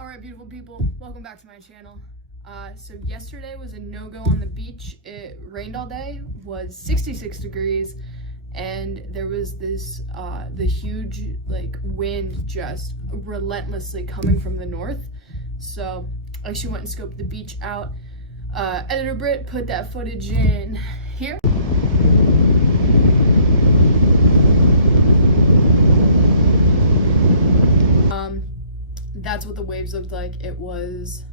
Alright, beautiful people, welcome back to my channel. So yesterday was a no-go on the beach. It rained all day, was 66 degrees, and there was this, the huge, wind just relentlessly coming from the north. So I actually went and scoped the beach out. Editor Britt put that footage in here. That's what the waves looked like. It was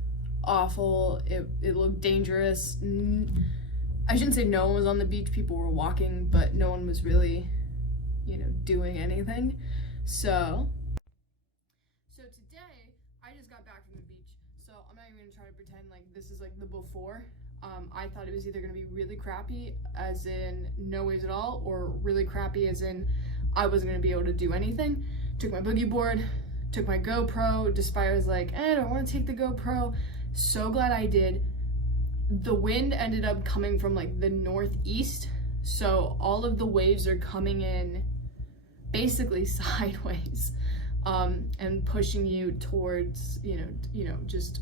awful. It looked dangerous. I shouldn't say no one was on the beach. People were walking, but no one was really, doing anything. So today, I just got back from the beach. So I'm not even gonna try to pretend like this is like the before. I thought it was either gonna be really crappy, as in no waves at all, or really crappy, as in I wasn't gonna be able to do anything. Took my boogie board, took my GoPro, despite I was like, I don't want to take the GoPro. So glad I did. The wind ended up coming from the northeast, so all of the waves are coming in basically sideways, and pushing you towards, just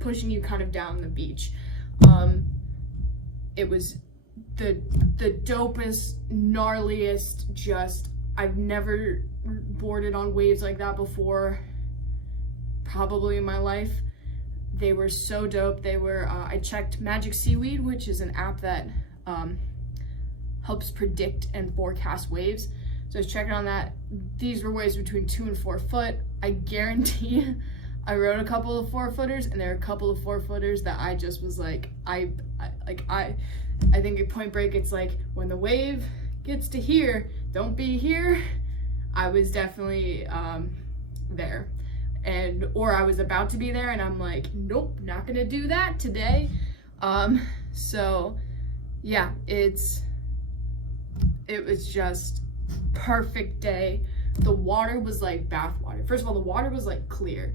pushing you kind of down the beach. It was the dopest, gnarliest, I've never boarded on waves like that before, probably in my life. They were so dope. They were, I checked Magic Seaweed, which is an app that helps predict and forecast waves. So I was checking on that. These were waves between 2 and 4 foot. I guarantee I rode a couple of 4-footers, and there are a couple of 4-footers that I just was like, I think at Point Break, it's like, when the wave gets to here, don't be here. I was definitely there, or I was about to be there, and I'm like, nope, not gonna do that today. So yeah, it was just perfect day. The water was like bath water. First of all, the water was like clear,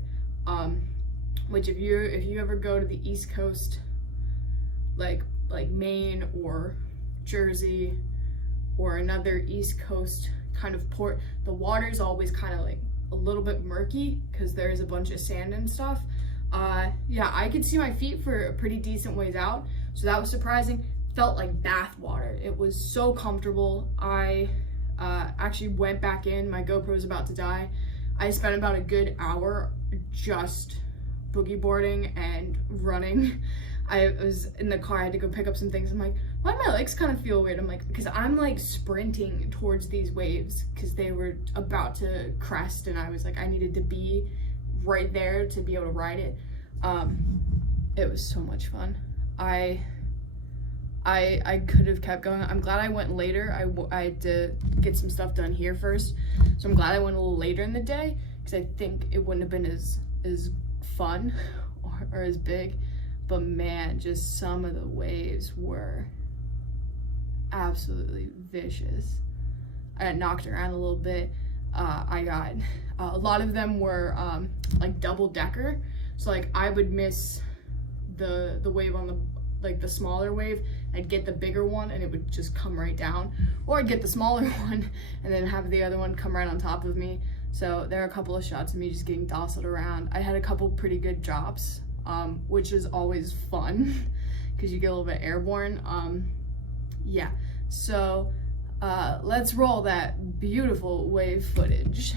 which if you ever go to the East Coast, like Maine or Jersey, or another East Coast kind of port, the water's always kind of like a little bit murky because there's a bunch of sand and stuff. Yeah, I could see my feet for a pretty decent ways out, so that was surprising. Felt like bath water. It was so comfortable. I actually went back in. My GoPro was about to die. I spent about a good hour just boogie boarding and running. I was in the car, I had to go pick up some things. I'm like, why do my legs kind of feel weird? I'm like, because I'm like sprinting towards these waves because they were about to crest, and I was like, I needed to be right there to be able to ride it. It was so much fun. I could have kept going. I'm glad I went later. I had to get some stuff done here first, so I'm glad I went a little later in the day, because I think it wouldn't have been as fun or as big. But man, just some of the waves were absolutely vicious. I got knocked around a little bit. I got, a lot of them were like double decker. So like I would miss the wave on the smaller wave. I'd get the bigger one and it would just come right down. Or I'd get the smaller one and then have the other one come right on top of me. So there are a couple of shots of me just getting tousled around. I had a couple pretty good drops, which is always fun because you get a little bit airborne. Yeah, so let's roll that beautiful wave footage.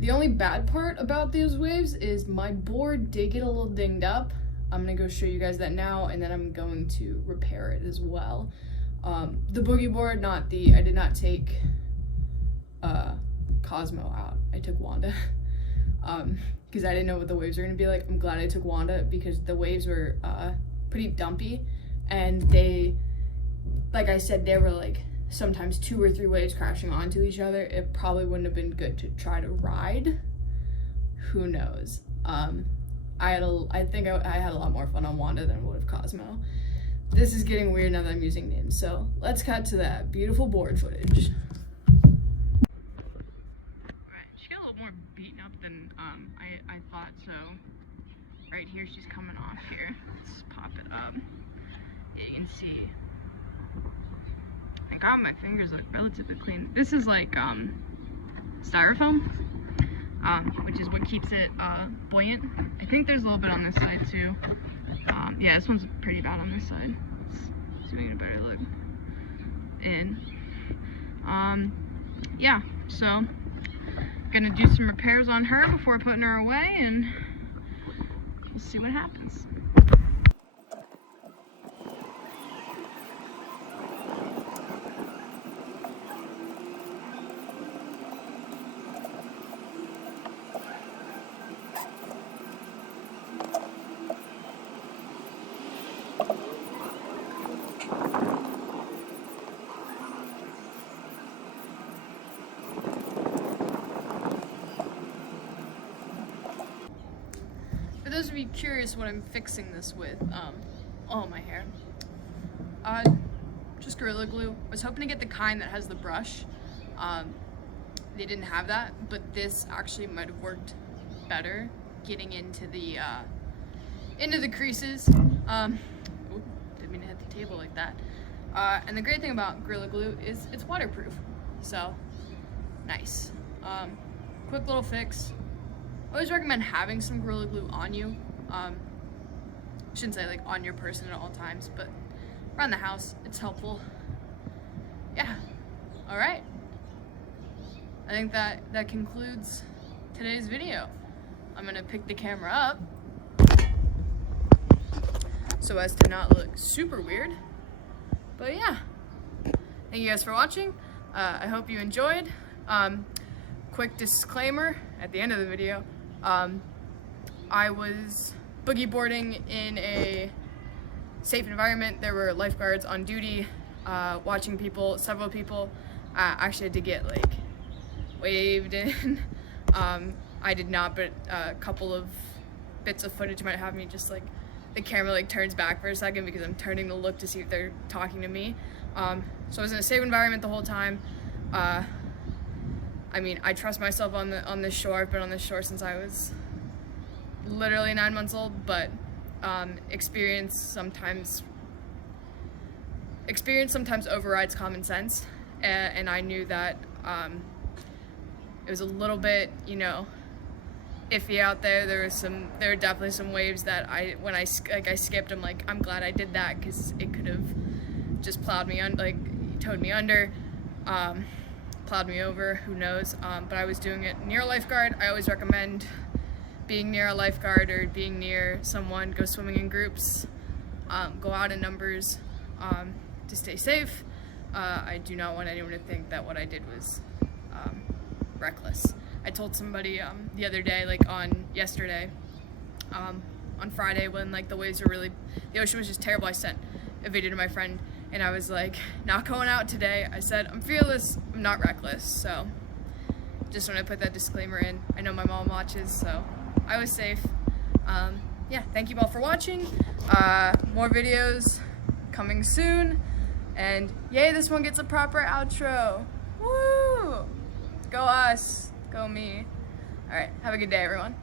The only bad part about these waves is my board did get a little dinged up. I'm gonna go show you guys that now, and then I'm going to repair it as well. The boogie board, I did not take Cosmo out. I took Wanda because I didn't know what the waves were gonna be like. I'm glad I took Wanda because the waves were pretty dumpy, and they, like I said, they were like sometimes 2 or 3 waves crashing onto each other. It probably wouldn't have been good to try to ride. Who knows? I think I had a lot more fun on Wanda than I would have Cosmo. This is getting weird now that I'm using names, so let's cut to that beautiful board footage. Alright, she got a little more beaten up than I thought, so right here she's coming off here. Let's pop it up. Yeah, you can see. I got my fingers look relatively clean. This is like styrofoam, which is what keeps it buoyant. I think there's a little bit on this side too. Yeah, this one's pretty bad on this side. It's doing a better look. And yeah, so gonna do some repairs on her before putting her away, and we'll see what happens. For those of you curious what I'm fixing this with, oh, my hair. Just Gorilla Glue. I was hoping to get the kind that has the brush. They didn't have that, but this actually might have worked better getting into the creases. Ooh, didn't mean to hit the table like that. And the great thing about Gorilla Glue is it's waterproof, so nice. Quick little fix. I always recommend having some Gorilla Glue on you. I shouldn't say like on your person at all times, but around the house, it's helpful. Yeah, all right. I think that concludes today's video. I'm gonna pick the camera up. so as to not look super weird. But yeah, thank you guys for watching. I hope you enjoyed. Quick disclaimer at the end of the video, I was boogie boarding in a safe environment. There were lifeguards on duty, watching people. Several people actually had to get like waved in. I did not, but a couple of bits of footage might have me just like, the camera like turns back for a second because I'm turning to look to see if they're talking to me. So I was in a safe environment the whole time. I mean, I trust myself on this shore. I've been on this shore since I was literally 9 months old, but experience sometimes overrides common sense, and I knew that it was a little bit, you know, iffy out there. There were definitely some waves that when I skipped. I'm like, I'm glad I did that because it could have just plowed me under, like towed me under, plowed me over, who knows. But I was doing it near a lifeguard. I always recommend being near a lifeguard or being near someone. Go swimming in groups, go out in numbers, to stay safe. I do not want anyone to think that what I did was reckless. I told somebody the other day, like yesterday, on Friday, when like the waves were really, the ocean was just terrible, I sent a video to my friend and I was like, not going out today. I said, I'm fearless, I'm not reckless. So just want to put that disclaimer in. I know my mom watches, so I was safe. Yeah, thank you all for watching. More videos coming soon, and yay, this one gets a proper outro. Woo! Go us, go me. All right, have a good day, everyone.